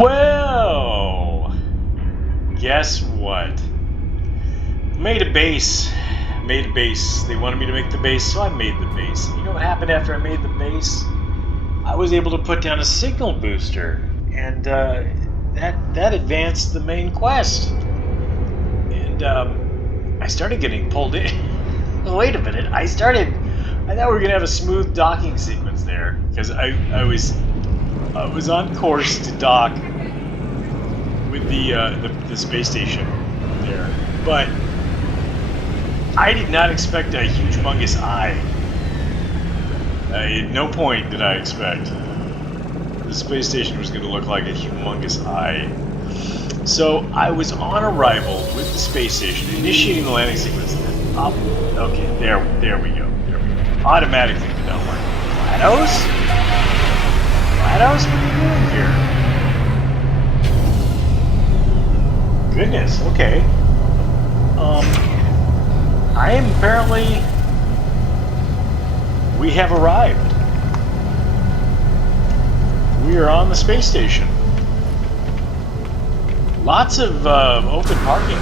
Well, guess what? Made a base. They wanted me to make the base, so I made the base. You know what happened after I made the base? I was able to put down a signal booster, and that advanced the main quest. And I started getting pulled in. Wait a minute! I thought we were gonna have a smooth docking sequence there, because I was on course to dock with the space station there, but I did not expect a humongous eye. At no point did I expect the space station was going to look like a humongous eye. So I was on arrival with the space station, initiating the landing sequence. Up. Okay, there we go. Automatic thing that don't work. GLaDOS? GLaDOS, what are you doing here? Goodness. Okay. I am apparently. We have arrived. We are on the space station. Lots of open parking.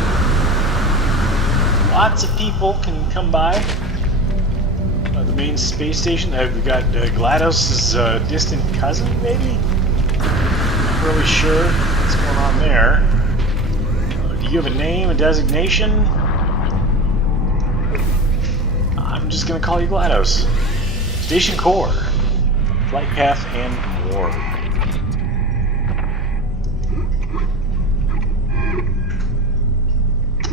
Lots of people can come by the main space station. We've got GLaDOS's distant cousin, maybe? Not really sure what's going on there. Do you have a name, a designation? I'm just going to call you GLaDOS. Station core, flight path, and more.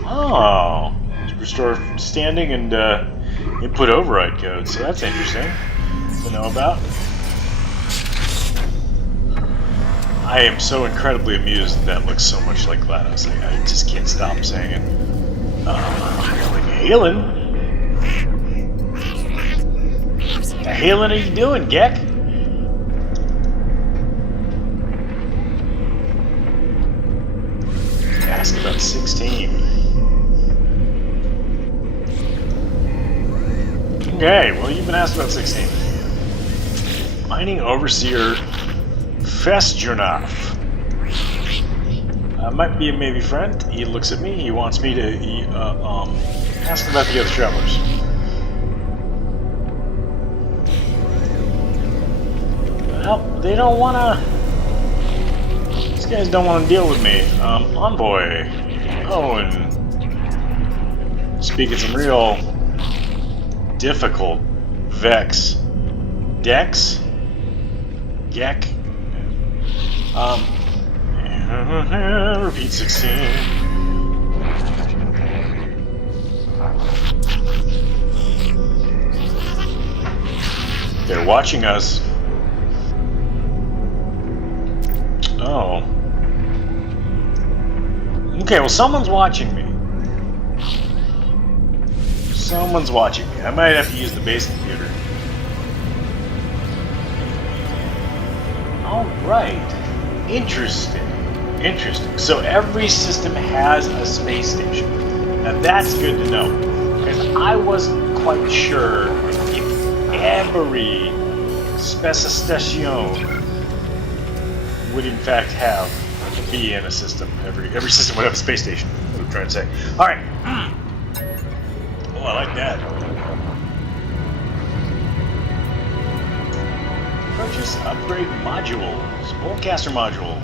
Oh, restore standing and input override code. So that's interesting to know about. I am so incredibly amused that looks so much like GLaDOS. I just can't stop saying it. Hailing. The hell are you doing, Gek? Ask about 16. Okay, well, you've been asked about 16. Mining Overseer Festjernaf. Might be a maybe friend. He looks at me. He wants me to ask about the other travelers. Well, they don't want to. These guys don't want to deal with me. Envoy. Oh, and speaking some real difficult Vex. Dex? Gek? Repeat 16. They're watching us. Oh. Okay, well, someone's watching me. Someone's watching me. I might have to use the base computer. Alright. Interesting. Interesting. So every system has a space station. Now that's good to know. Because I wasn't quite sure if every space station would in fact be in a system. Every system would have a space station. That's what I'm trying to say. Alright. Oh, I like that. Purchase upgrade modules. Boltcaster module.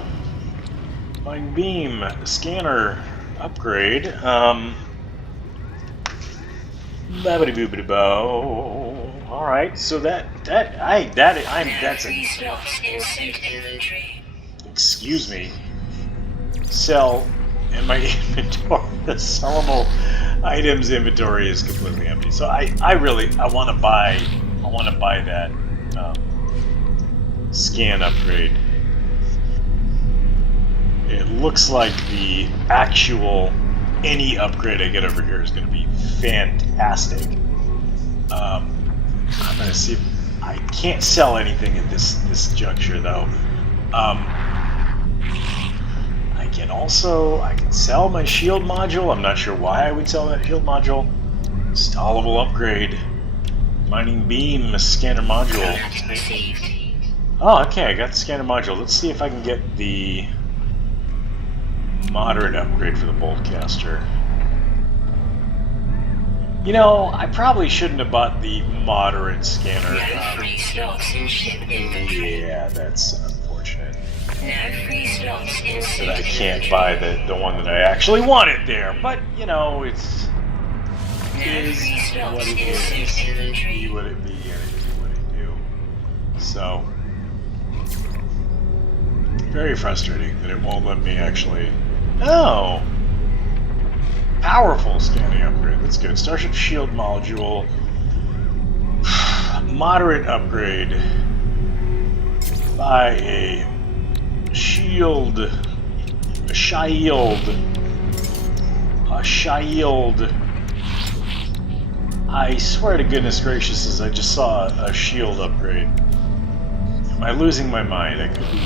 Mind beam scanner upgrade. Babidi-boobidi-bo. Alright, so that's a. Excuse me. Sell in my inventory. The sellable items inventory is completely empty. So I want to buy that scan upgrade. It looks like the actual any upgrade I get over here is going to be fantastic. I'm going to see if I can't sell anything at this juncture though. I can sell my shield module. I'm not sure why I would sell that shield module. Installable upgrade. Mining beam scanner module. Oh, okay, I got the scanner module. Let's see if I can get the moderate upgrade for the boltcaster. You know, I probably shouldn't have bought the moderate scanner. Yeah, that's unfortunate. That I can't buy the one that I actually wanted there. But, you know, it's... is what it is. Be what it be, and it do what it do. So... very frustrating that it won't let me actually... Oh! Powerful scanning upgrade. That's good. Starship shield module. Moderate upgrade. By a shield. A shield. A shield. I swear to goodness gracious, as I just saw a shield upgrade. Am I losing my mind? I could be...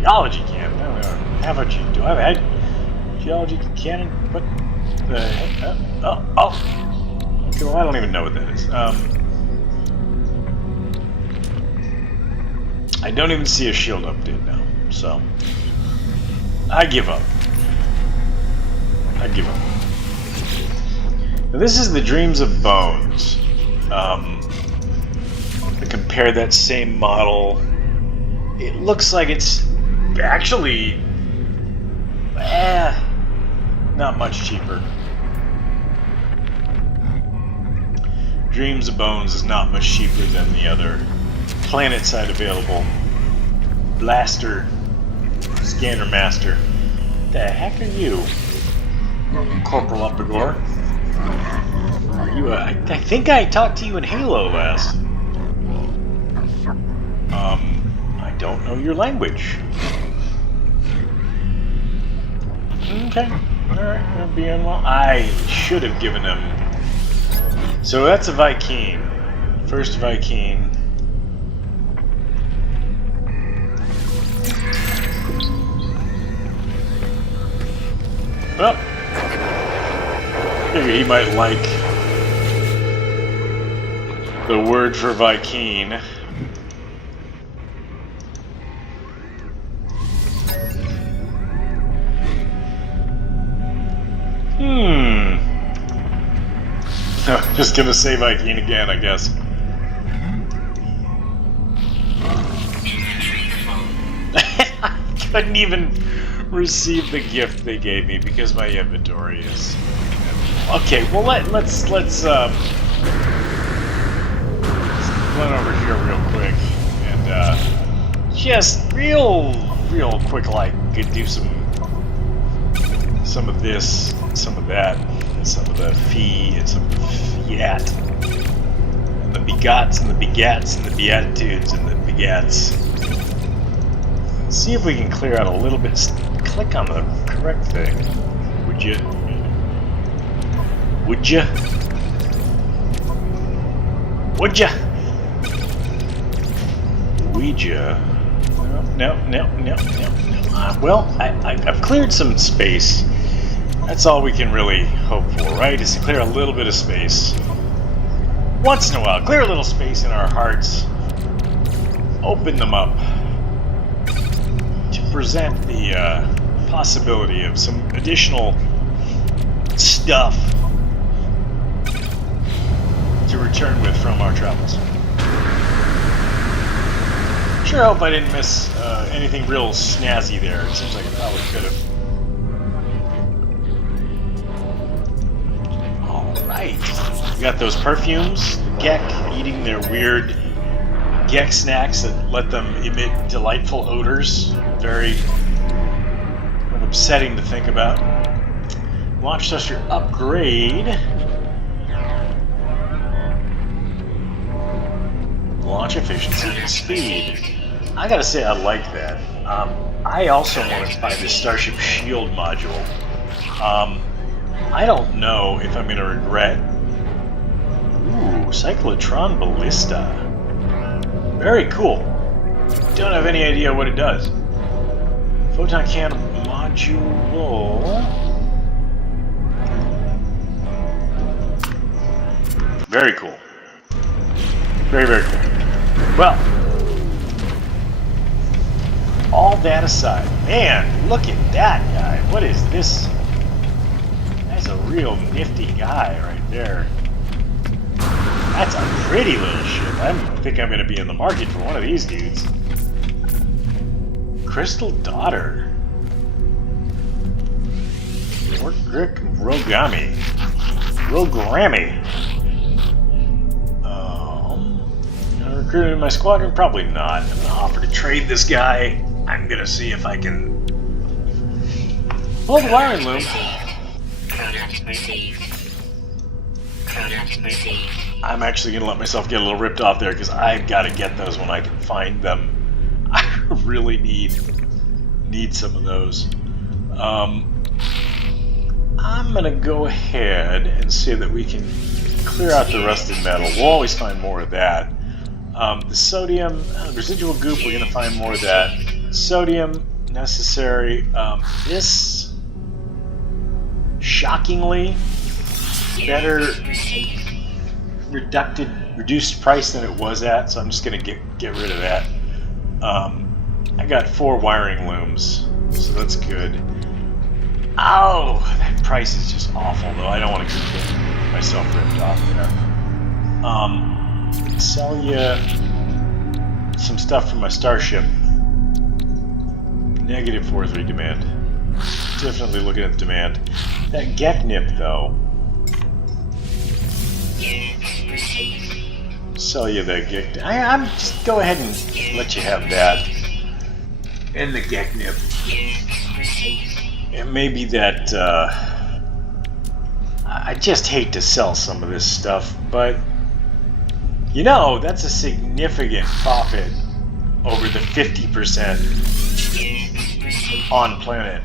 Geology cannon. How about you? Do I have a head? Geology cannon? What the heck? Oh. Okay, well, I don't even know what that is. I don't even see a shield update now, so I give up. I give up. Now, this is the Dreams of Bones. To compare that same model, it looks like it's actually not much cheaper. Dreams of Bones is not much cheaper than the other planet side available blaster scanner master. The heck are you, Corporal Upagore? Are you I think I talked to you in Halo last. I don't know your language. Okay, alright, that'll be on well. I should have given him. So that's a Vy'keen. First Vy'keen. Well, maybe he might like the word for Vy'keen. Just gonna say Vy'keen again, I guess. I couldn't even receive the gift they gave me because my inventory is... Okay, well let's run over here real quick and just real quick, like could do some of this, some of that, and some of the fee, and some of the fiat, and the begots, and the begats, and the beatitudes, and the begats. Let's see if we can clear out a little bit. Click on the correct thing, would you? Would you? Would you? Ouija? No. Well, I've cleared some space. That's all we can really hope for, right? Is to clear a little bit of space. Once in a while, clear a little space in our hearts. Open them up to present the possibility of some additional stuff to return with from our travels. Sure hope I didn't miss anything real snazzy there. It seems like I probably could have. Alright. We got those perfumes. Gek eating their weird Gek snacks that let them emit delightful odors. Very upsetting to think about. Launch thruster upgrade. Launch efficiency and speed. I gotta say, I like that. I also want to buy the Starship Shield module. I don't know if I'm gonna regret. Ooh, Cyclotron Ballista. Very cool. Don't have any idea what it does. Photon cannon module. Very cool. Very cool. Well, All that aside, man, look at that guy. What is this? That's a real nifty guy right there. That's a pretty little ship. I think I'm going to be in the market for one of these dudes. Crystal Daughter. Rogami. Recruited in my squadron? Probably not. I'm going to offer to trade this guy. I'm going to see if I can... Pull the wiring loom. I'm actually going to let myself get a little ripped off there because I've got to get those when I can find them. I really need some of those. I'm going to go ahead and see that we can clear out the rusted metal. We'll always find more of that. The sodium, residual goop, we're going to find more of that. Sodium, necessary. This, shockingly, better reduced price than it was at, so I'm just going to get rid of that. I got 4 wiring looms, so that's good. Oh, that price is just awful, though. I don't want to keep getting myself ripped off there. Sell you some stuff from my starship. Negative 4-3 demand. Definitely looking at the demand. That Geknip, though. Sell you that Geknip. I'm just go ahead and let you have that. And the Geknip. It may be that I just hate to sell some of this stuff, but you know, that's a significant profit over the 50% on planet.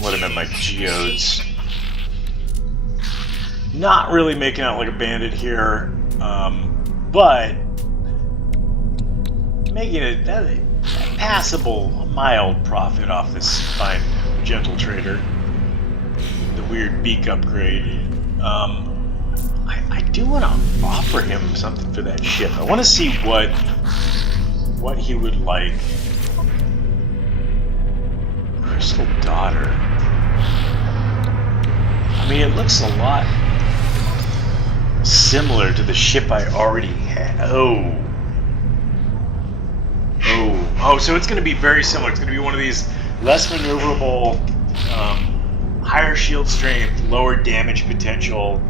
What am I, my geodes? Not really making out like a bandit here, but making a passable, mild profit off this fine, gentle trader. The weird beak upgrade. I do want to offer him something for that ship. I want to see what he would like. Crystal Daughter. I mean, it looks a lot similar to the ship I already had. Oh, so it's going to be very similar. It's going to be one of these less maneuverable, higher shield strength, lower damage potential.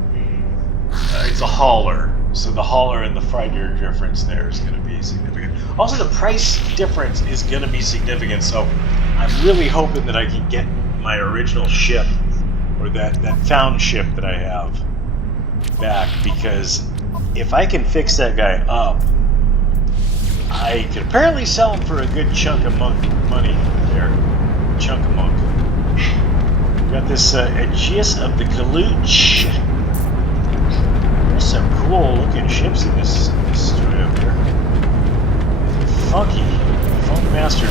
It's a hauler, so the hauler and the freighter difference there is going to be significant. Also, the price difference is going to be significant, so I'm really hoping that I can get my original ship, or that found ship that I have, back, because if I can fix that guy up, I can apparently sell him for a good chunk of money there. Chunk of monk. Got this Aegeus of the Kaluch. There's some cool looking ships in this story up here. Funky. Funk Master.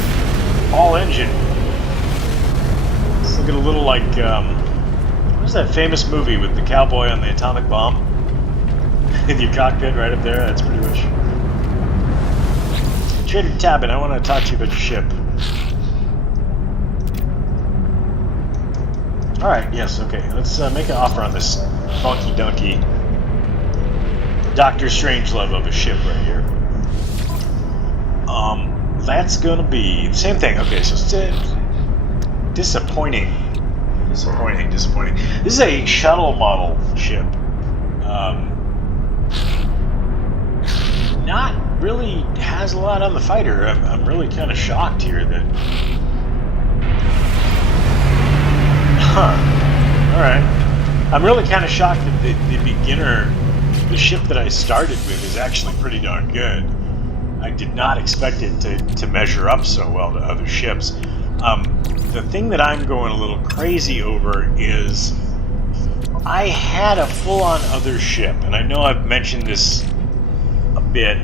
All engine. It's looking a little like, what's that famous movie with the cowboy on the atomic bomb? In your cockpit right up there? That's pretty much. Trader Tabin, I want to talk to you about your ship. Alright, yes, okay. Let's make an offer on this funky donkey Dr. Strangelove of a ship right here. That's gonna be the same thing. Okay, so disappointing. This is a shuttle model ship. Not really has a lot on the fighter. I'm really kind of shocked here that. Alright. I'm really kind of shocked that the beginner, the ship that I started with, is actually pretty darn good. I did not expect it to measure up so well to other ships. The thing that I'm going a little crazy over is I had a full-on other ship, and I know I've mentioned this a bit.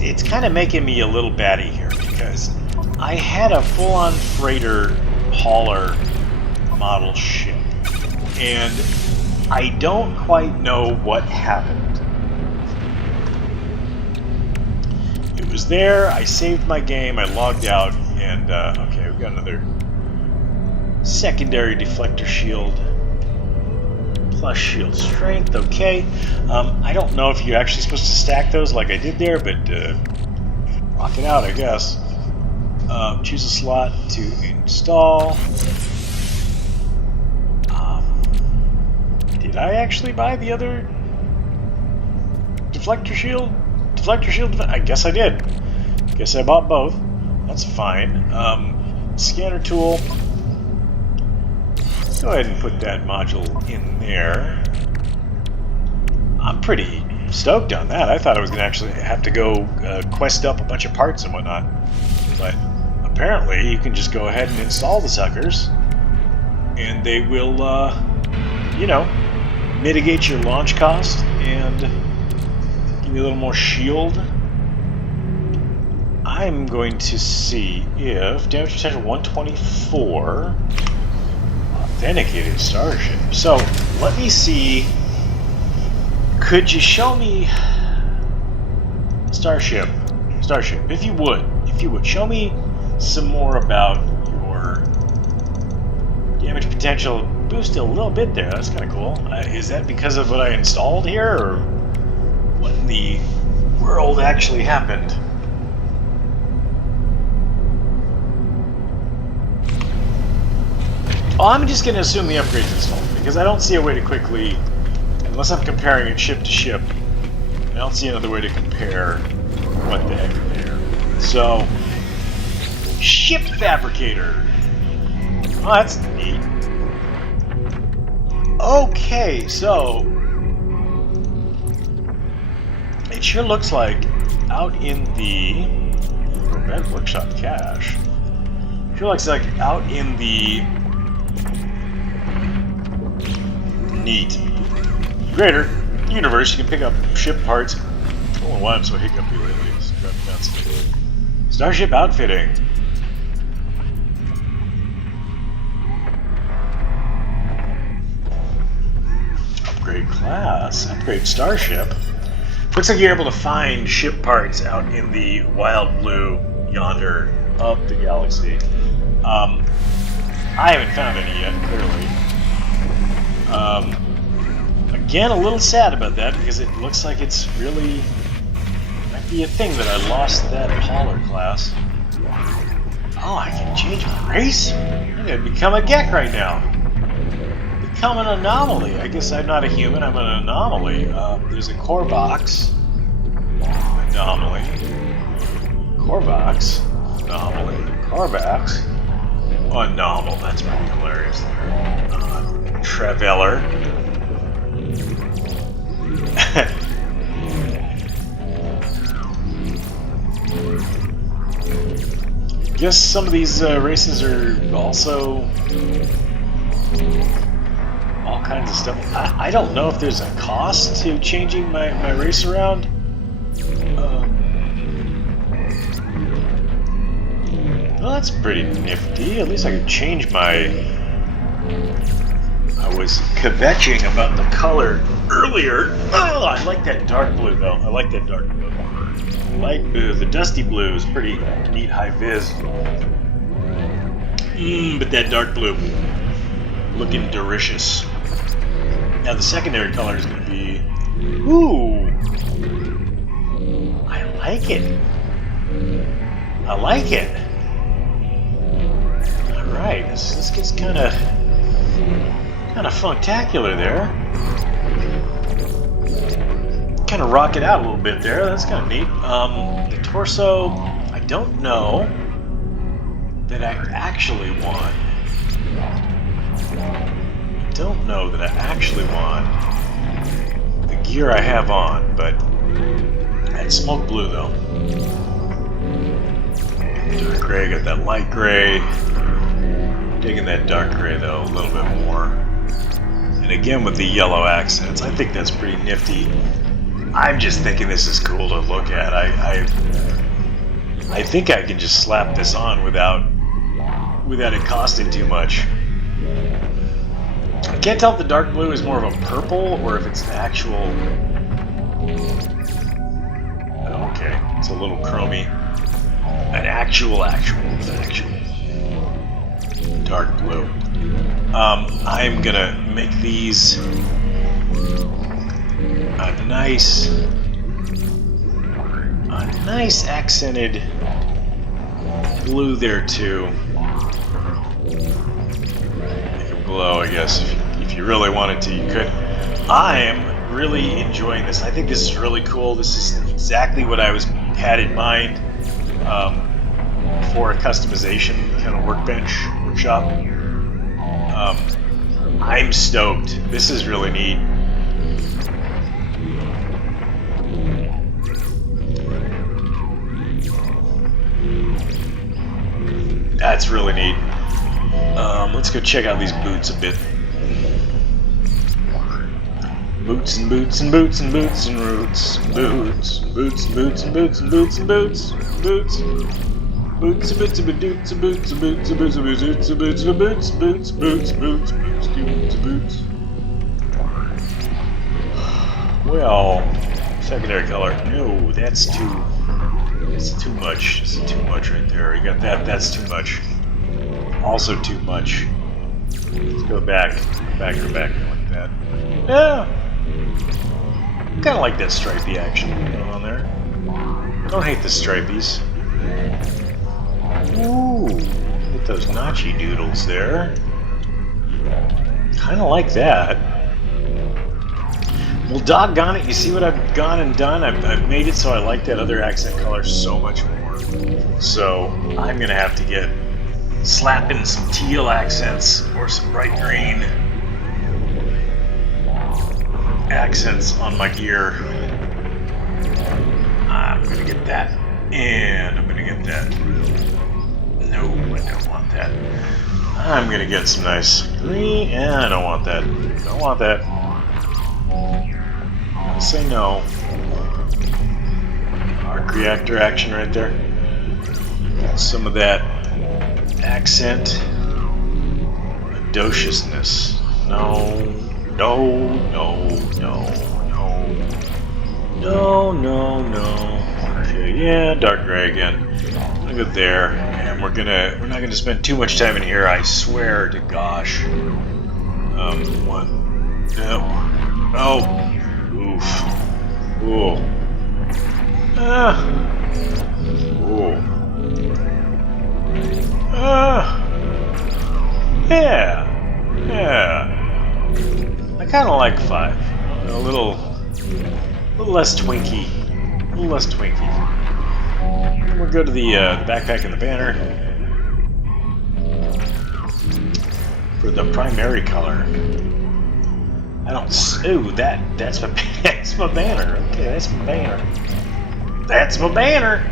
It's kind of making me a little batty here because I had a full-on freighter hauler model ship, and I don't quite know what happened. It was there. I saved my game. I logged out, and okay, we've got another secondary deflector shield. Plus shield strength. Okay. I don't know if you're actually supposed to stack those like I did there, but rock it out, I guess. Choose a slot to install. Did I actually buy the other deflector shield? Deflector shield? I guess I did. Guess I bought both. That's fine. Scanner tool. Let's go ahead and put that module in there. I'm pretty stoked on that. I thought I was going to actually have to go quest up a bunch of parts and whatnot. But apparently you can just go ahead and install the suckers, and they will, you know, mitigate your launch cost and give you a little more shield. I'm going to see if damage potential 124, authenticated starship. So let me see. Could you show me starship, if you would show me some more about your damage potential. Boosted a little bit there. That's kind of cool. Is that because of what I installed here, or what in the world actually happened? Oh, I'm just going to assume the upgrade's installed, because I don't see a way to quickly, unless I'm comparing it ship to ship, I don't see another way to compare what the heck there. So, ship fabricator. Oh, that's neat. Okay, so it sure looks like out in the Red Workshop cache. Sure looks like out in the neat greater universe, you can pick up ship parts. I don't know why I'm so hiccupy lately. It's driving me nuts. Starship outfitting. Upgrade class. Upgrade starship. Looks like you're able to find ship parts out in the wild blue yonder of the galaxy. I haven't found any yet, clearly. Again, a little sad about that, because it looks like it's really might be a thing that I lost that hauler class. Oh, I can change my race? I'm gonna become a Gek right now. Become an anomaly. I guess I'm not a human, I'm an anomaly. There's a core box. Anomaly. Core box. Anomaly. Core box. Oh, anomal. That's pretty hilarious there. Traveler. Guess some of these races are also all kinds of stuff. I don't know if there's a cost to changing my race around. Well, that's pretty nifty. At least I could change my... I was kvetching about the color earlier. Oh, I like that dark blue, though. I like that dark blue. Light blue. The dusty blue is pretty neat high vis. But that dark blue, looking delicious. Now the secondary color is going to be... Ooh! I like it. I like it. Alright, this gets kind of funktacular there. Kind of rock it out a little bit there. That's kind of neat. The torso, I don't know that I actually want. I don't know that I actually want the gear I have on, but that smoke blue though. Dark gray, got that light gray. Digging that dark gray though a little bit more. And again with the yellow accents, I think that's pretty nifty. I'm just thinking this is cool to look at. I think I can just slap this on without it costing too much. I can't tell if the dark blue is more of a purple or if it's an actual... Okay, it's a little chromy. An actual dark blue. I'm gonna make these a nice accented blue there too. Make it glow, I guess. If you really wanted to, you could. I am really enjoying this. I think this is really cool. This is exactly what I had in mind for a customization kind of workshop. I'm stoked. This is really neat. That's really neat. Let's go check out these boots a bit. Boots and boots and boots and boots and roots. Boots and boots and boots and boots and boots and boots. Boots. Boots and boots and boots and boots and boots and boots and boots and boots and boots boots boots boots boots boots. Well, secondary color. No, that's too much. This is too much right there. You got that. That's too much. Also too much. Let's go back like that. Yeah. Kind of like that stripey action going on there. Don't hate the stripies. Ooh, look at those notchy doodles there. Kind of like that. Well, doggone it, you see what I've gone and done? I've made it so I like that other accent color so much more. So I'm going to have to get slapping some teal accents or some bright green accents on my gear. I'm going to get that. And I'm going to get that. No, I don't want that. I'm going to get some nice green. And I don't want that. Don't want that. I'll say no. Arc reactor action right there. Got some of that accent. Audaciousness. No. No, no, no, no. No, no, no. Okay, yeah, dark gray again. Look at there. And we're not gonna spend too much time in here, I swear to gosh. One. No. Oh. Oof. Ooh. Ah. Ooh. Ah. Yeah. Yeah. I kind of like 5. A little less twinky. A little less twinky. We'll go to the backpack and the banner for the primary color. I don't. Ooh, that's my that's my banner. Okay, that's my banner. That's my banner.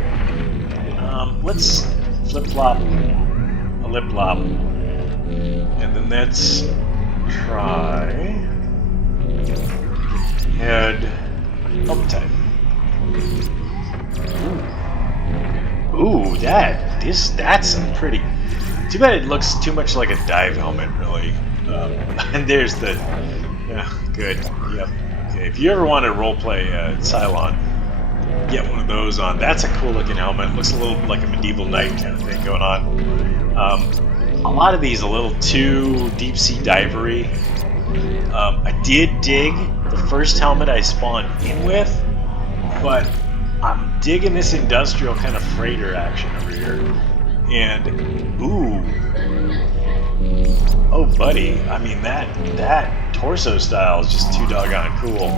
Let's flip flop a lip lop, and then let's try head up type. Ooh, that's a pretty. Too bad it looks too much like a dive helmet, really. And there's the. Yeah, good. Yep. Okay, if you ever want to roleplay Cylon, get one of those on. That's a cool looking helmet. Looks a little like a medieval knight kind of thing going on. A lot of these a little too deep sea divery. I did dig the first helmet I spawned in with, but I'm digging this industrial kind of freighter action over here. And ooh, oh buddy, I mean that torso style is just too doggone cool.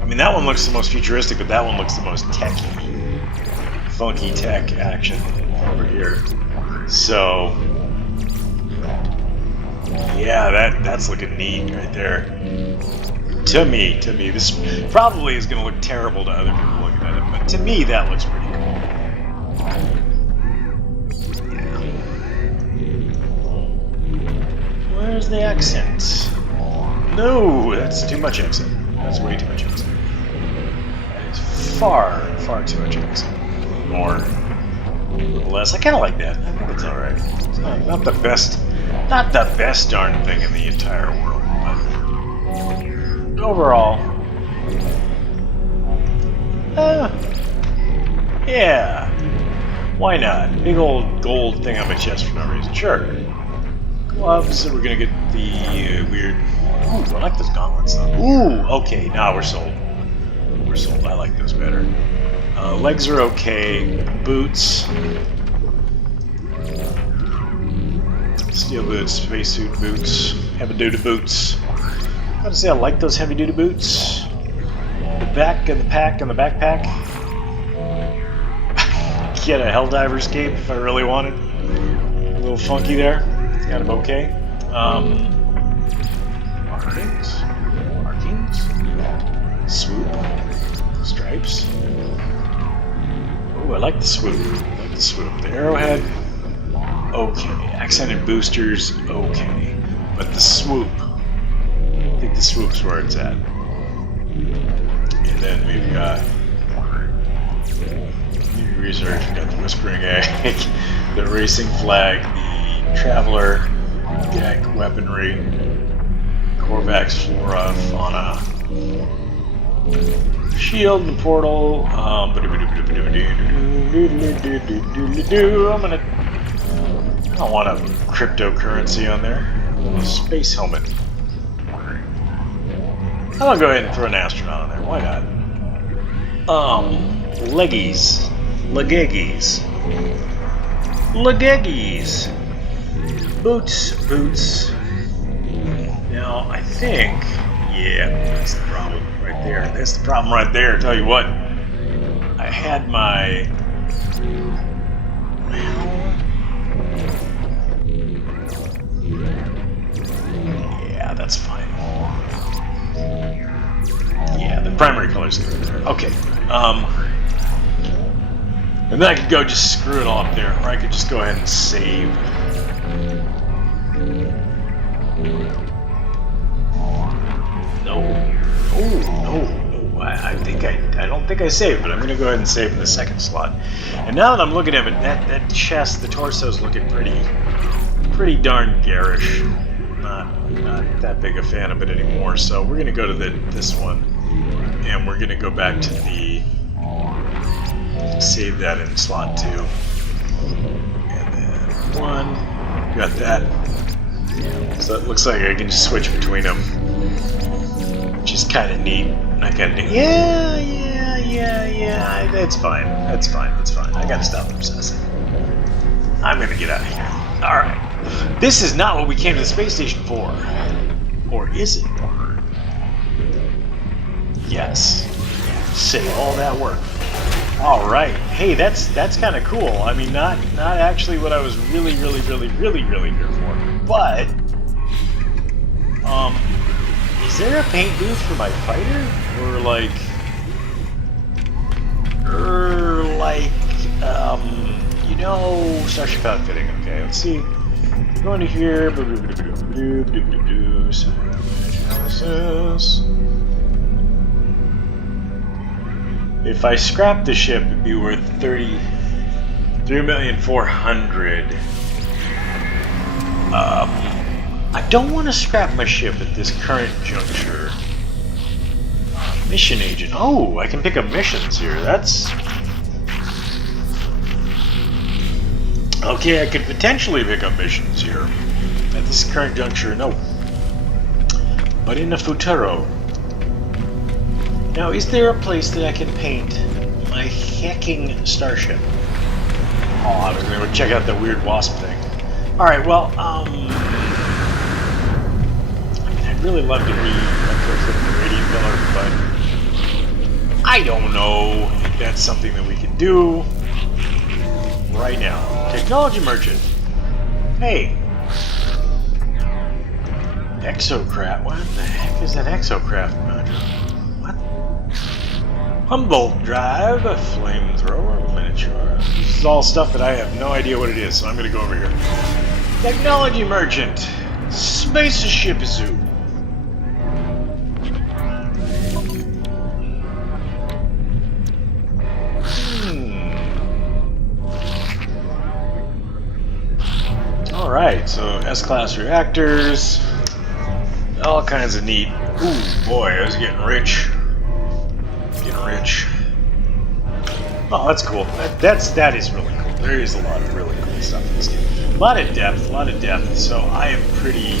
I mean that one looks the most futuristic, but that one looks the most techy, funky tech action over here. So yeah, that's looking neat right there. To me, this probably is going to look terrible to other people looking at it, but to me that looks pretty cool. Yeah. Where's the accent? No, that's too much accent. That's way too much accent. That is far too much accent. More, a little less. I kind of like that. I think it's all right. It's not the best darn thing in the entire world, but overall, Yeah. Why not? Big old gold thing on my chest for no reason. Sure. Gloves. We're gonna get the weird. Ooh, I like those gauntlets though. Ooh, okay. Now we're sold. We're sold. I like those better. Legs are okay. Boots. Steel boots, spacesuit boots, heavy-duty boots. I gotta say, I like those heavy-duty boots. The back of the pack on the backpack. Get a Helldiver's cape if I really wanted. A little funky there. It's kind of okay. Markings. Swoop. Stripes. Oh, I like the swoop. The arrowhead. Okay. Accented boosters. Okay. But the swoop. I think the swoop's where it's at. And then we've got research. We got the Whispering Egg, the Racing Flag, the Traveler, deck weaponry, Korvax Flora, Fauna, Shield, the Portal. I don't want a cryptocurrency on there. A space helmet. I'll go ahead and throw an astronaut on there. Why not? Leggies. Legeggies. Boots. Now, I think, yeah, that's the problem right there. That's the problem right there. Tell you what, I had my, yeah, that's fine. Yeah, the primary color's good there. Okay. And then I could go just screw it all up there, or I could just go ahead and save. No. I don't think I saved, but I'm gonna go ahead and save in the second slot. And now that I'm looking at it, that chest, the torso's looking pretty darn garish. Not that big a fan of it anymore. So we're gonna go to this one, and we're gonna go back to the. Save that in slot 2. And then 1. Got that. So it looks like I can just switch between them. Which is kind of neat. Not kind of neat. Yeah. That's fine. I gotta stop obsessing. I'm gonna get out of here. Alright. This is not what we came to the space station for. Or is it? Yes. Say all that work. All right. Hey, that's kind of cool. I mean, not actually what I was really here for. But, is there a paint booth for my fighter, or Starship outfitting? Okay, let's see. Going to here. If I scrap the ship, it'd be worth $3,400,000. I don't want to scrap my ship at this current juncture. Mission agent. Oh, I can pick up missions here. That's okay. I could potentially pick up missions here at this current juncture. No, but in the futuro. Now, is there a place that I can paint my hacking starship? Oh, I was going to go check out the weird wasp thing. Alright, well, I mean, I'd really love to be retrofit the radiant pillar, but I don't know if that's something that we can do right now. Technology merchant. Hey. Exocraft. What the heck is that exocraft module? Humboldt drive, a flamethrower, miniature. This is all stuff that I have no idea what it is, so I'm going to go over here. Technology merchant. Spaceship zoo. Alright, so S-class reactors. All kinds of neat. Ooh, boy, I was getting rich. Oh, that's cool. That is really cool. There is a lot of really cool stuff in this game. A lot of depth. So I am pretty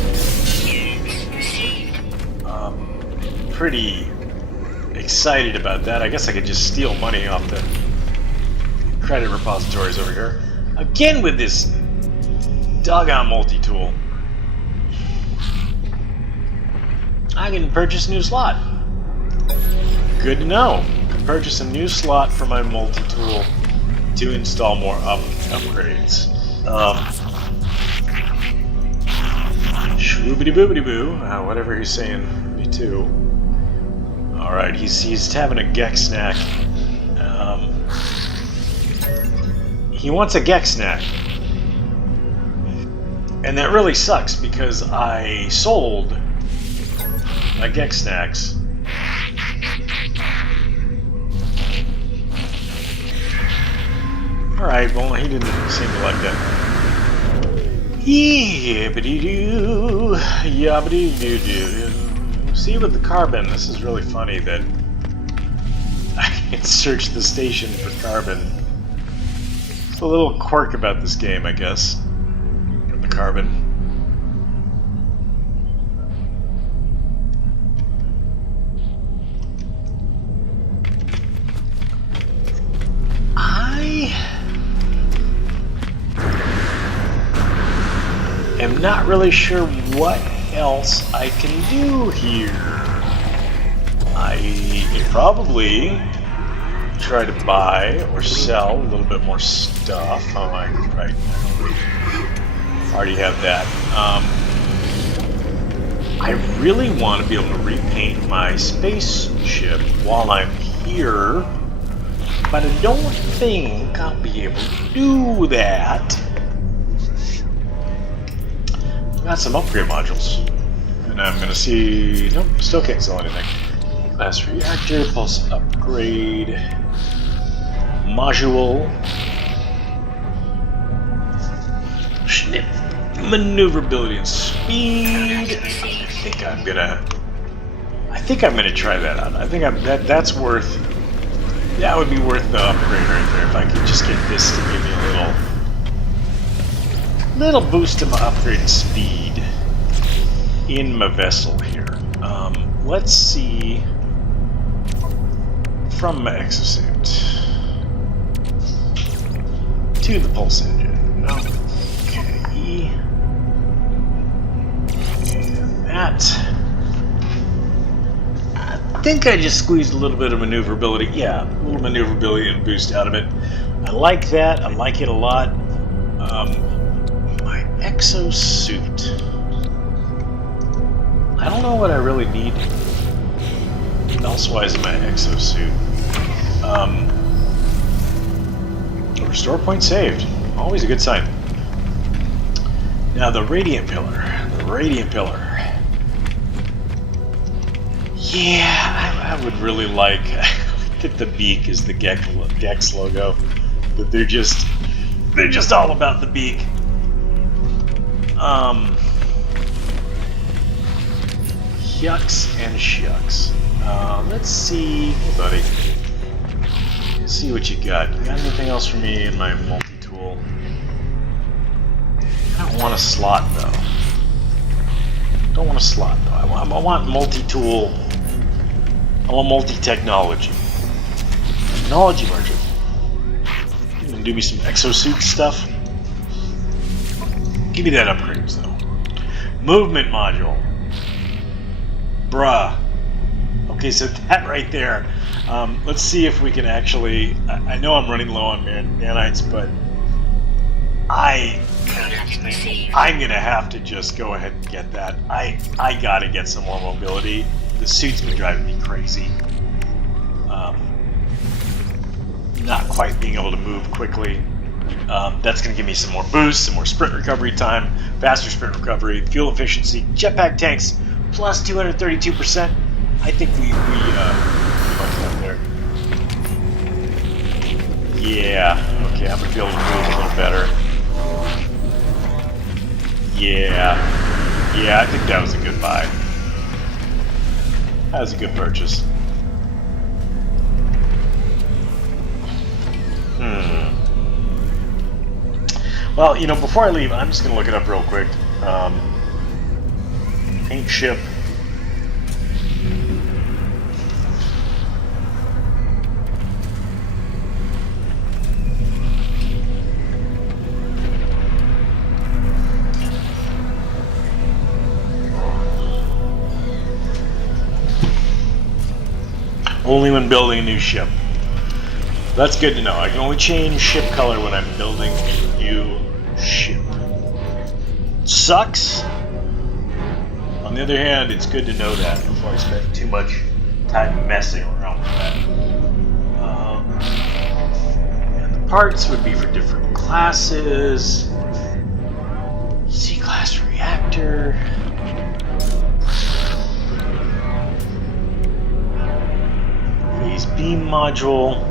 excited about that. I guess I could just steal money off the credit repositories over here. Again with this doggone multi-tool. I can purchase a new slot. Good to know. Can purchase a new slot for my multi-tool to install more upgrades. Shwoobity-boobity-boo. Whatever he's saying, me too. Alright, he's having a Gex snack. He wants a Gex snack. And that really sucks because I sold my Gex snacks. Alright, well, he didn't seem to like that. Yibbity-doo, yabbity-doo-doo. See, with the carbon, this is really funny that I can search the station for carbon. It's a little quirk about this game, I guess. The carbon. I am not really sure what else I can do here. I could probably try to buy or sell a little bit more stuff. Oh, I right already have that. I really want to be able to repaint my spaceship while I'm here, but I don't think I'll be able to do that. Got some upgrade modules, and I'm gonna see. Nope, still can't sell anything. Glass reactor, pulse upgrade module, snip, maneuverability and speed. I think I'm gonna try that out. I think that's worth. That would be worth the upgrade right there if I could just get this to give me a little boost of upgrade speed in my vessel here. Let's see from my exosuit to the pulse engine. Okay, that. I think I just squeezed a little bit of maneuverability. Yeah, a little maneuverability and boost out of it. I like that. I like it a lot. My exosuit. I don't know what I really need elsewise in my exosuit. Restore point saved. Always a good sign. Now the radiant pillar. Yeah, I would really like. I think the beak is the Gex logo, but they're just all about the beak. Yucks and shucks. Let's see, hey buddy. Let's see what you got. You got anything else for me in my multi-tool? I don't want a slot though. I want multi-tool. I want multi-technology. Technology merchant. You can do me some exosuit stuff. Give me that upgrades though. Movement module. Bruh. Okay, so that right there. Let's see if we can actually. I know I'm running low on nanites, but I'm gonna have to just go ahead and get that. I gotta get some more mobility. The suit's been driving me crazy. Not quite being able to move quickly. That's going to give me some more boost, some more sprint recovery time, faster sprint recovery, fuel efficiency, jetpack tanks, plus 232%. I think we fucked up there. Yeah, okay, I'm going to be able to move a little better. Yeah, I think that was a good buy. That was a good purchase. Well, you know, before I leave, I'm just going to look it up real quick. Paint ship. Only when building a new ship. That's good to know. I can only change ship color when I'm building a new ship. Sucks. On the other hand, it's good to know that before I spend too much time messing around with that. And the parts would be for different classes. C-class reactor. Phase beam module.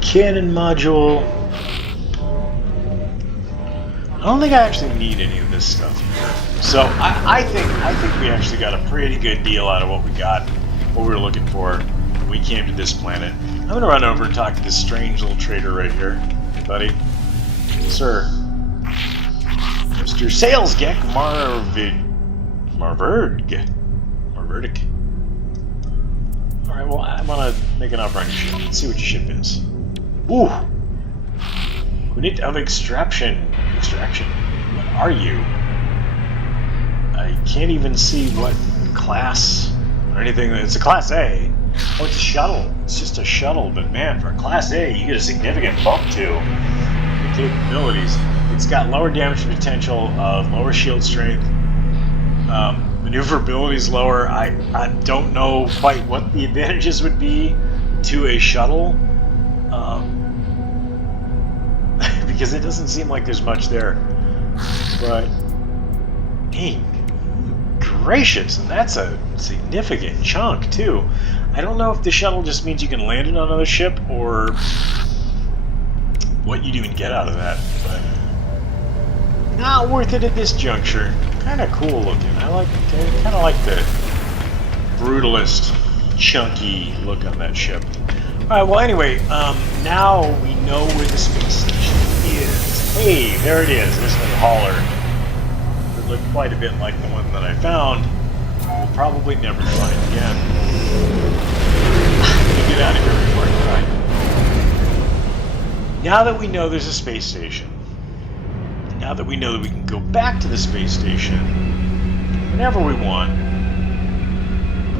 Cannon module. I don't think I actually need any of this stuff here. So I think we actually got a pretty good deal out of what we got, what we were looking for when we came to this planet. I'm gonna run over and talk to this strange little trader right here. Hey, buddy. Sir. Mr. Salesgek Marverdic. Alright, well, I want to make an offer on your ship. Let's see what your ship is. Ooh! Unit of extraction. What are you? I can't even see what class or anything. It's a Class A. Oh, it's a shuttle. It's just a shuttle, but man, for a Class A, you get a significant bump to the capabilities. It's got lower damage potential, lower shield strength. Maneuverability is lower. I don't know quite what the advantages would be to a shuttle. Because it doesn't seem like there's much there. But, hey, gracious, and that's a significant chunk, too. I don't know if the shuttle just means you can land it on another ship, or what you'd even get out of that. But not worth it at this juncture. Kind of cool looking. I kind of like the brutalist, chunky look on that ship. Alright, well anyway, now we know where the space station is. Hey, there it is. This little hauler. It looked quite a bit like the one that I found. We'll probably never find again. Let me get out of here before I die. Now that we know there's a space station, now that we know that we can go back to the space station whenever we want,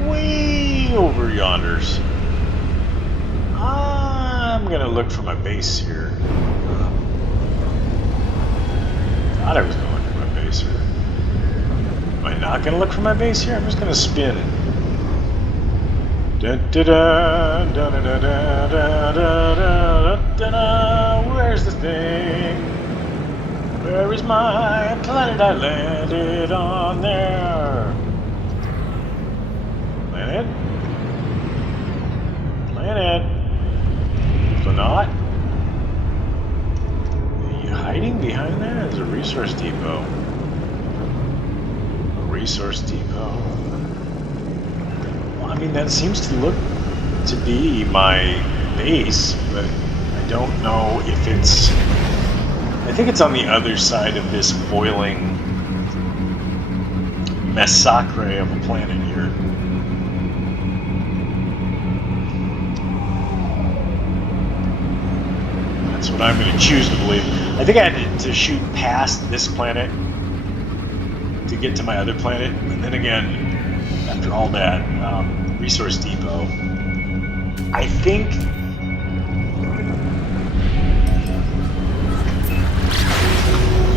way over yonders, I'm going to look for my base here. Thought I was going to look for my base here. Am I not going to look for my base here? I'm just going to spin. Where's the thing? Where is my planet? I landed on there. Planet? Not? Are you hiding behind there? There's a resource depot. Well, I mean, that seems to look to be my base, but I don't know if it's... I think it's on the other side of this boiling massacre of a planet here. That's what I'm going to choose to believe. I think I had to shoot past this planet to get to my other planet. And then again, after all that, resource depot. I think...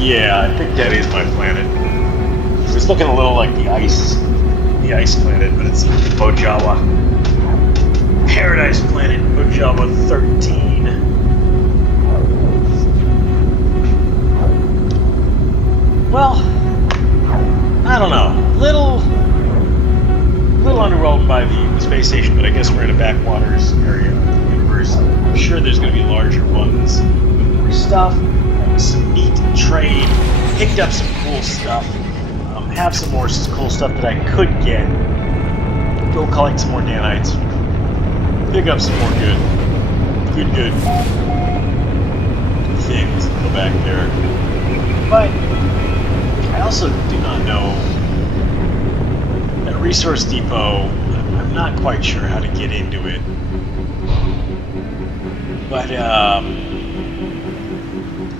yeah, I think that is my planet. It's looking a little like the ice planet, but it's Mojawa. Paradise Planet, Mojawa 13. Well, I don't know. Little underwhelmed by the space station, but I guess we're in a backwaters area of the universe. I'm sure there's going to be larger ones with more stuff, some neat trade, picked up some cool stuff. have some more cool stuff that I could get. Go collect some more nanites. Pick up some more good things and go back there. But I also do not know that resource depot. I'm not quite sure how to get into it. But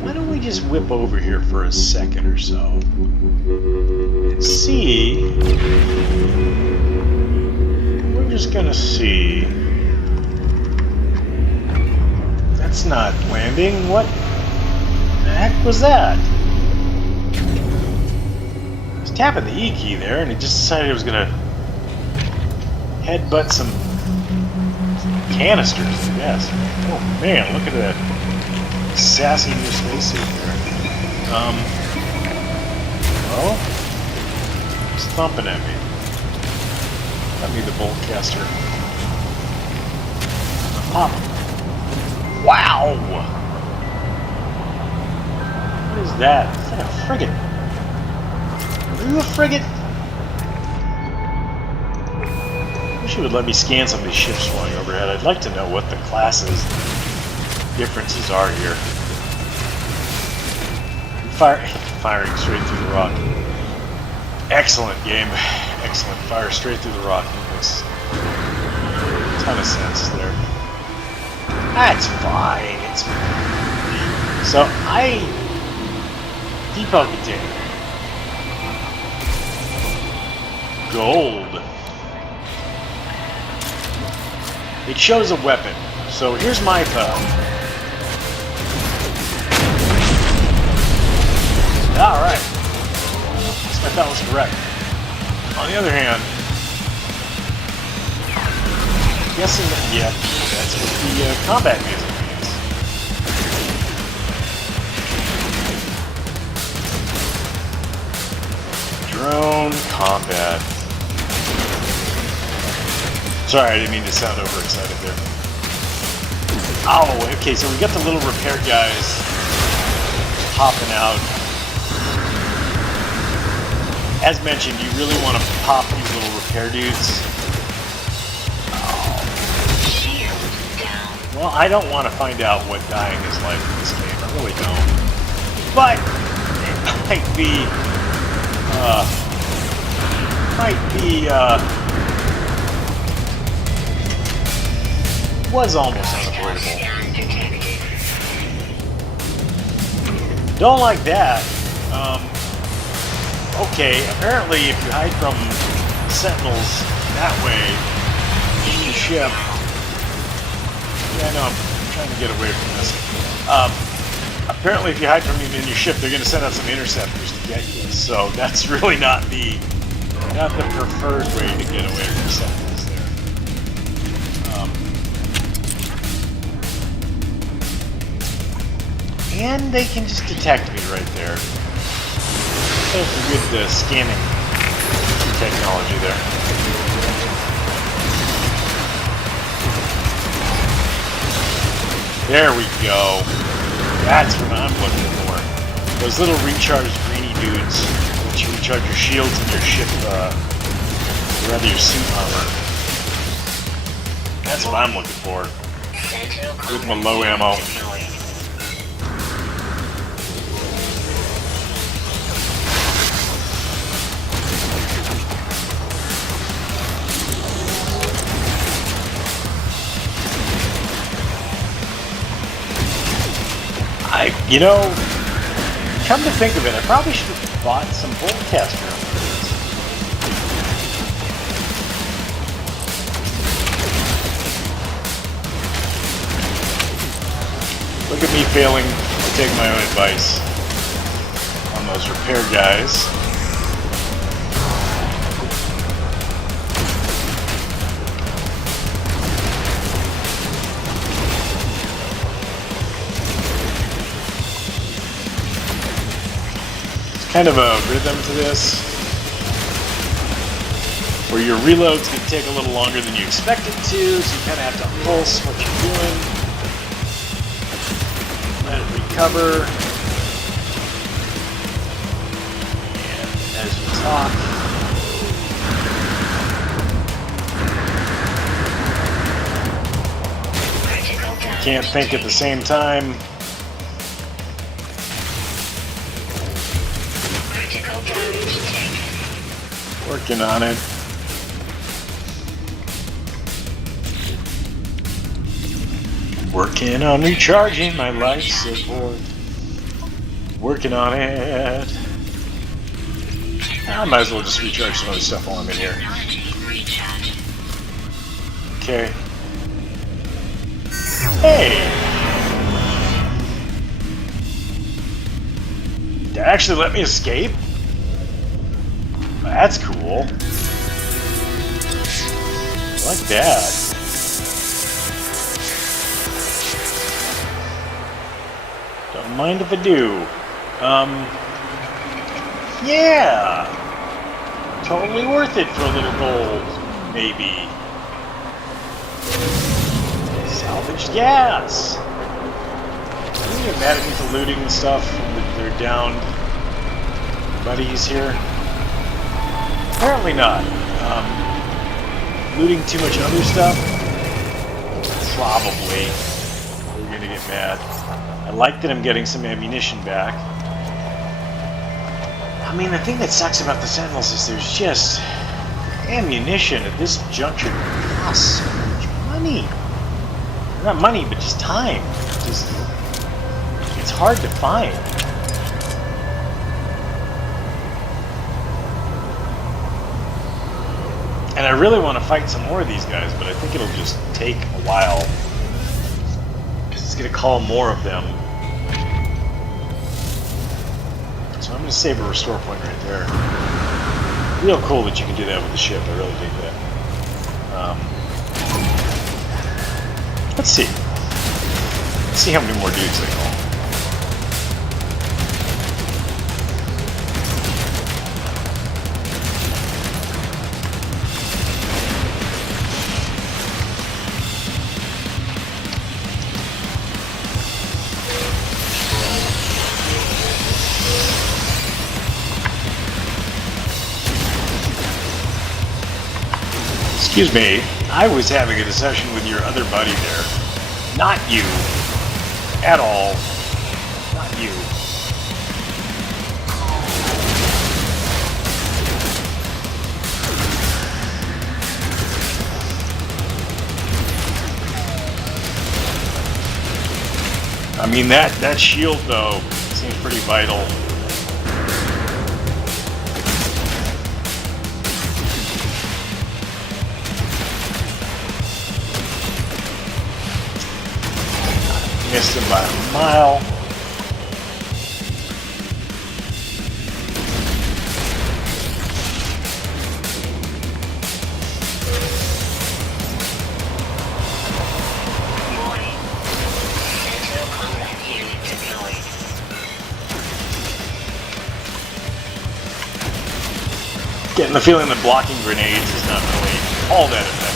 why don't we just whip over here for a second or so and see? We're just gonna see. That's not landing. What the heck was that? I was tapping the E key there, and it just decided it was gonna headbutt some canisters, I guess. Oh man, look at that sassy new spacesuit there. Oh, it's thumping at me. Let me the bolt caster. Pop. Wow! What is that? Is that a frigate? Are you a frigate? I wish you would let me scan some of these ships flying overhead. I'd like to know what the classes differences are here. Firing straight through the rock. Excellent game. Excellent. Fire straight through the rock. Makes a ton of sense there. That's fine. It's so depot container. Gold. It shows a weapon. So here's my thought. Alright. I thought was correct. On the other hand, I'm guessing that, yeah, that's what the combat music means. Drone combat. Sorry, I didn't mean to sound overexcited there. Oh, okay, so we got the little repair guys popping out. As mentioned, you really want to pop these little repair dudes. Oh. Well, I don't want to find out what dying is like in this game. I really don't. But it was almost unavoidable. Don't like that. Okay, apparently if you hide from sentinels that way in your ship... Yeah, I know, I'm trying to get away from this. Apparently if you hide from them in your ship, they're going to send out some interceptors to get you. So that's really not the preferred way to get away from sentinels there. And they can just detect me right there. That's a good scanning technology there. There we go. That's what I'm looking for. Those little recharged greeny dudes, which you recharge your shields and your ship, or rather your suit armor. That's what I'm looking for. With my low ammo. You know, come to think of it, I probably should have bought some bolt caster upgrades. Look at me failing to take my own advice on those repair guys. Kind of a rhythm to this, where your reload's going to take a little longer than you expect it to, so you kind of have to pulse what you're doing, let it recover, and as you talk, can't think at the same time. Working on it. Working on recharging my life support. Working on it. I might as well just recharge some other stuff while I'm in here. Okay. Hey! Did it actually let me escape? That's cool. I like that. Don't mind if I do. Yeah! Totally worth it for a little gold, maybe. Salvaged gas! Can you get mad at me for looting and stuff? They're downed buddies here? Apparently not. Looting too much other stuff? Probably. We're gonna get mad. I like that I'm getting some ammunition back. I mean, the thing that sucks about the Sentinels is there's just... ammunition at this juncture costs so much money. Not money, but just time. Just... it's hard to find. And I really want to fight some more of these guys, but I think it'll just take a while. Because it's going to call more of them. So I'm going to save a restore point right there. Real cool that you can do that with the ship. I really dig that. Let's see. Let's see how many more dudes they call. Excuse me, I was having a discussion with your other buddy there. Not you. At all. Not you. I mean, that shield, though, seems pretty vital. Missed him by a mile. Getting the feeling that blocking grenades is not really all that effective.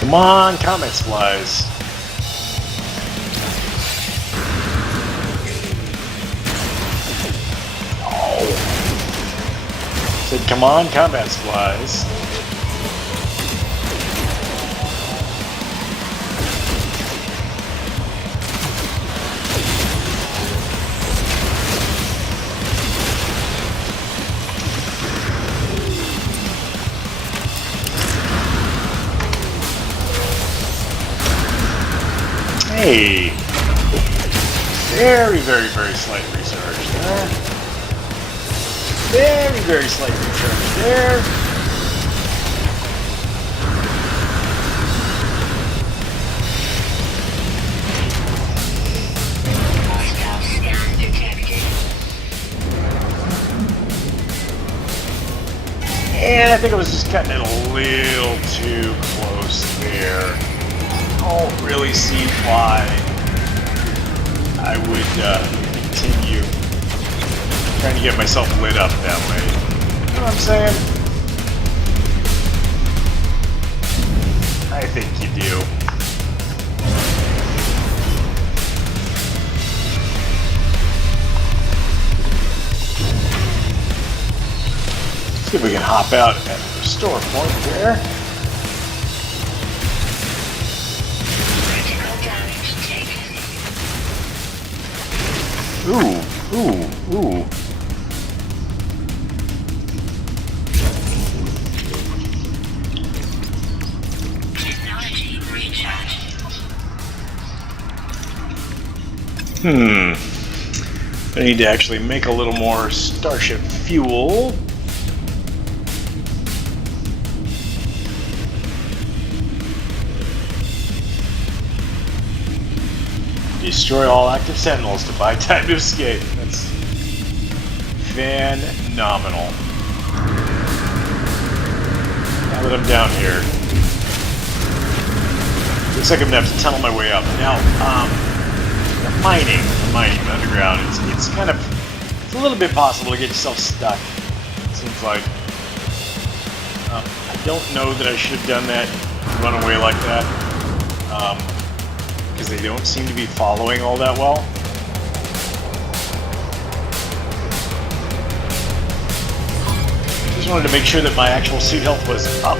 Come on, comet supplies. Oh. Said, come on, combat supplies. Hey, very, very, very slight recharge there. Very, very slight recharge there. And I think I was just cutting it a little too close there. I don't really see why I would continue Trying to get myself lit up that way. You know what I'm saying? I think you do. See if we can hop out at the restore point there. Ooh. Technology recharge. I need to actually make a little more Starship fuel. Destroy all active sentinels to buy time to escape. That's phenomenal. Now that I'm down here, looks like I'm gonna have to tunnel my way up. Now, the mining underground, it's kind of, it's a little bit possible to get yourself stuck. It seems like. I don't know that I should have done that, run away like that. Because they don't seem to be following all that well. Just wanted to make sure that my actual suit health was up.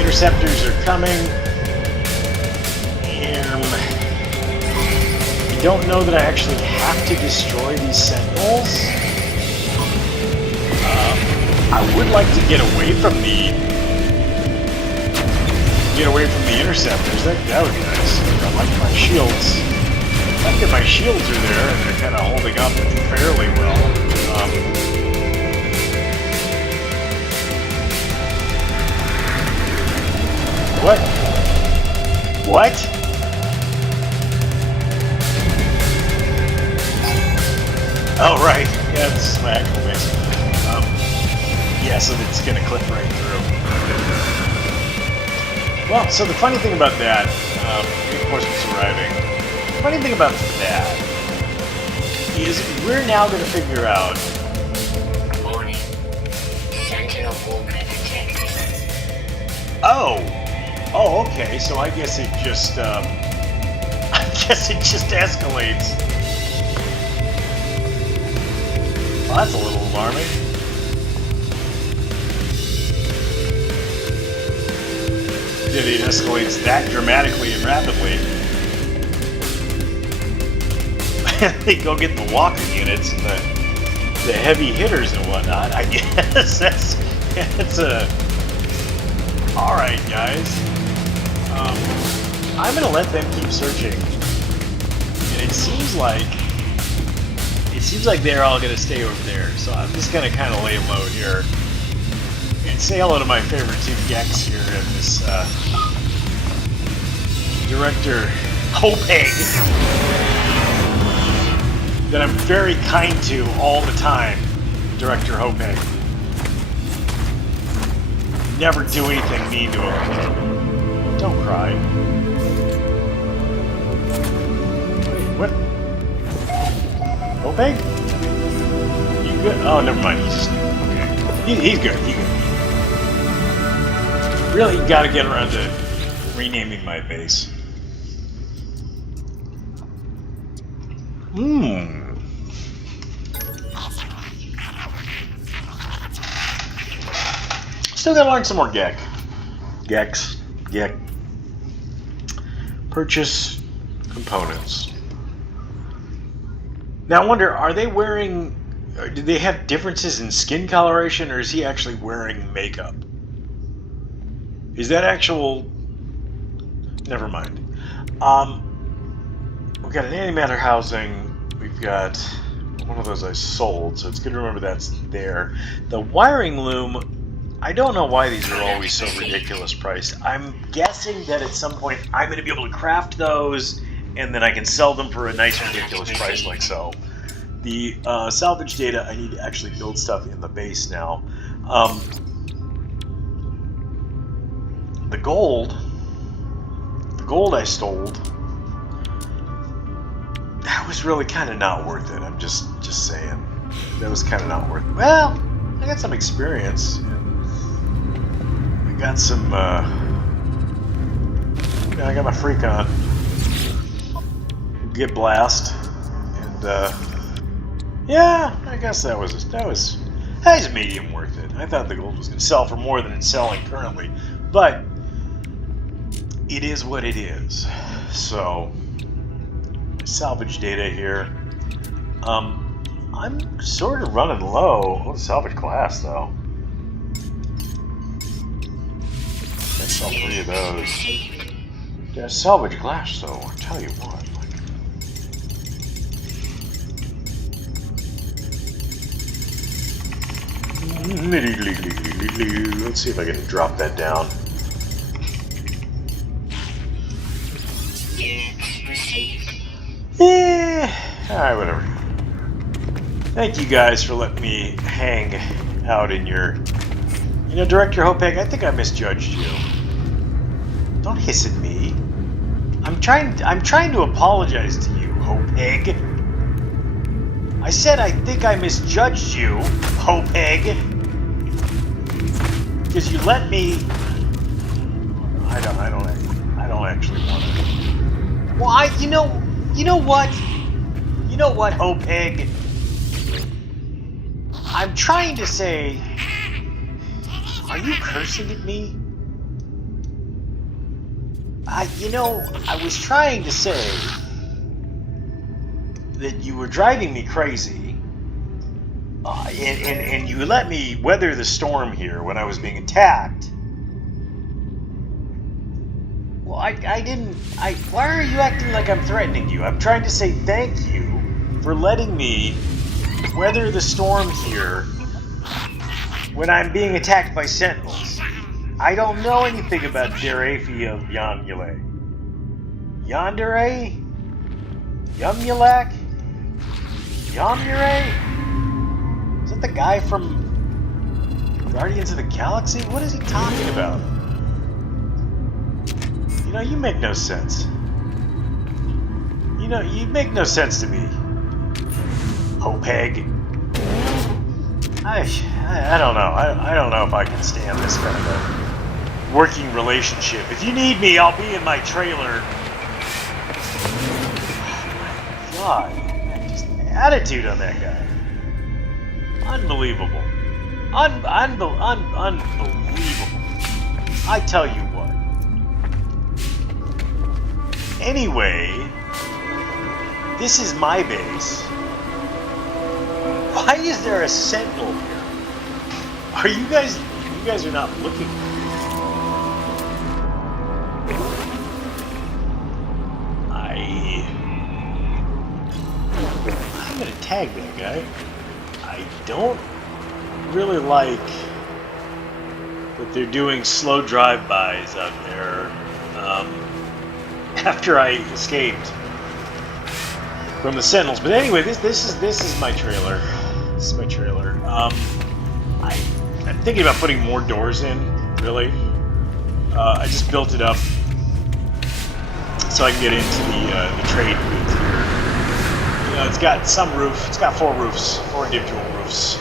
Interceptors are coming. I don't know that I actually have to destroy these sentinels. I would like to get away from the interceptors. That would be nice. I like my shields. The fact that my shields are there and they're kind of holding up fairly well. What? What? Oh, right. Yeah, this is my actual base. Yeah, so it's going to clip right through. Well, so the funny thing about that, reinforcements arriving, the funny thing about that is we're now going to figure out... Warning. Sentinel walker detected. Oh, okay, so I guess it just, escalates. Well, that's a little alarming. It escalates that dramatically and rapidly. They go get the walker units and the heavy hitters and whatnot. I guess that's a... Alright, guys. I'm gonna let them keep searching. And it seems like they're all gonna stay over there. So I'm just gonna kind of lay low here. And say hello to my favorite two Gex here in this Director Hopeg that I'm very kind to all the time. Director Hopeg. Never do anything mean to him. Don't cry. Wait, what? Hopeg? You good? Oh, never mind. He's just okay. He's good. He's good. Really got to get around to renaming my base. Still got to learn some more Gex. Purchase components. Now I wonder, are they wearing... Do they have differences in skin coloration, or is he actually wearing makeup? Is that actual... Never mind. We've got an antimatter housing. We've got one of those I sold, so it's good to remember that's there. The wiring loom, I don't know why these are always so ridiculous priced. I'm guessing that at some point I'm going to be able to craft those, and then I can sell them for a nice ridiculous price like so. The salvage data, I need to actually build stuff in the base now. The gold I stole. that was really kind of not worth it. I'm just saying. That was kind of not worth it. Well, I got some experience. I got some, I got my freak on. Get blast. And, yeah, I guess that was medium worth it. I thought the gold was going to sell for more than it's selling currently. But it is what it is. So, salvage data here. I'm sort of running low. Oh, salvage glass, though. I saw 3 of those. Yeah, salvage glass, though. I'll tell you what. Let's see if I can drop that down. Yeah. Alright, whatever. Thank you guys for letting me hang out in your... You know, Director Hopeg, I think I misjudged you. Don't hiss at me. I'm trying to apologize to you, Hopeg. I said I think I misjudged you, Hopeg. Because you let me... I don't actually want to... Well, you know what? You know what, Hopeg? I'm trying to say... Are you cursing at me? I was trying to say that you were driving me crazy, and you let me weather the storm here when I was being attacked. Well, I didn't... why are you acting like I'm threatening you? I'm trying to say thank you for letting me weather the storm here when I'm being attacked by sentinels. I don't know anything about Derafi of Yonule. Yandere? Yumulak? Yomure? Is that the guy from Guardians of the Galaxy? What is he talking about? You know, you make no sense. You know, you make no sense to me. Hopeg. I don't know. I don't know if I can stand this kind of a working relationship. If you need me, I'll be in my trailer. God, just attitude on that guy. Unbelievable. Unbelievable. I tell you what. Anyway, this is my base. Why is there a sentinel here? Are you guys are not looking. I'm gonna tag that guy. I don't really like that they're doing slow drive-bys out there after I escaped from the sentinels. But anyway, this is my trailer. This is my trailer. I'm thinking about putting more doors in. Really, I just built it up so I can get into the trade booth here. You know, it's got some roof. It's got 4 roofs, 4 individual roofs.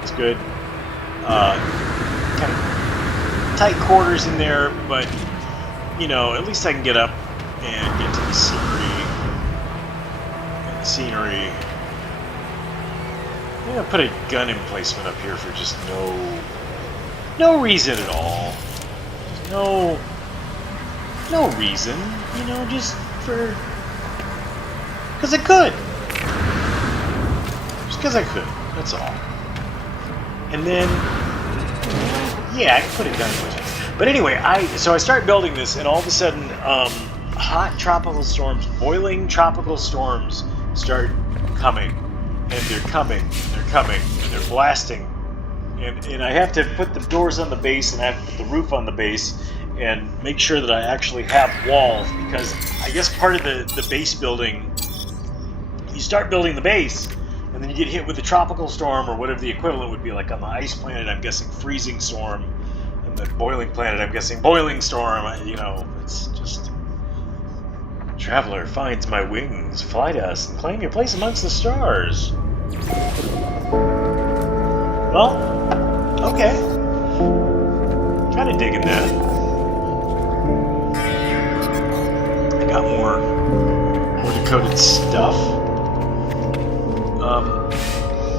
It's good. Kind of tight quarters in there, but you know, at least I can get up and get to the scenery. I'm gonna put a gun emplacement up here for just no reason at all. Just no reason, you know, just because I could. Just because I could, that's all. And then, yeah, I can put a gun emplacement. But anyway, so I start building this, and all of a sudden, hot tropical storms, boiling tropical storms start coming, and they're coming, and they're blasting, and I have to put the doors on the base, and I have to put the roof on the base, and make sure that I actually have walls, because I guess part of the base building, you start building the base, and then you get hit with a tropical storm, or whatever the equivalent would be, like on the ice planet, I'm guessing freezing storm, and the boiling planet, I'm guessing boiling storm, you know, it's just Traveler finds my wings. Fly to us and claim your place amongst the stars. Well, okay. Kind of digging that. I got more decoded stuff.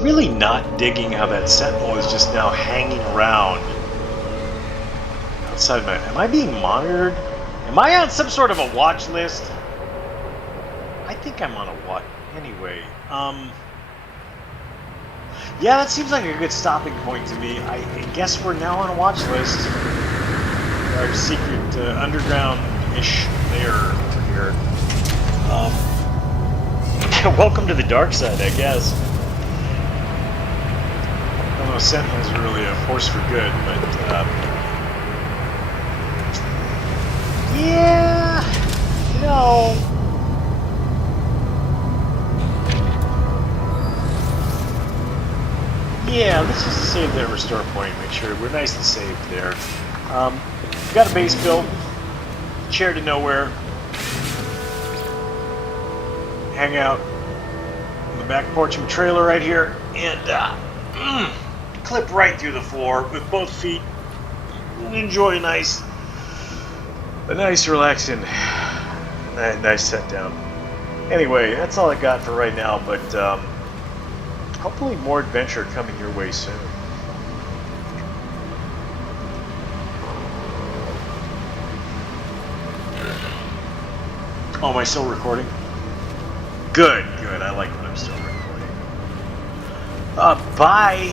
Really not digging how that sentinel is just now hanging around outside my... Am I being monitored? Am I on some sort of a watch list? I think I'm on a watch. Anyway, yeah, that seems like a good stopping point to me. I guess we're now on a watch list. Our secret underground-ish lair over here. Welcome to the dark side, I guess. I don't know, sentinels are really a force for good, but yeah, no. Yeah, let's just save that restore point. Make sure we're nice and safe there. Got a base built. Chair to nowhere. Hang out on the back porch of my trailer right here, and clip right through the floor with both feet. And enjoy a nice relaxing, nice set down. Anyway, that's all I got for right now. But hopefully more adventure coming your way soon. Oh, am I still recording? Good. I like when I'm still recording. Bye.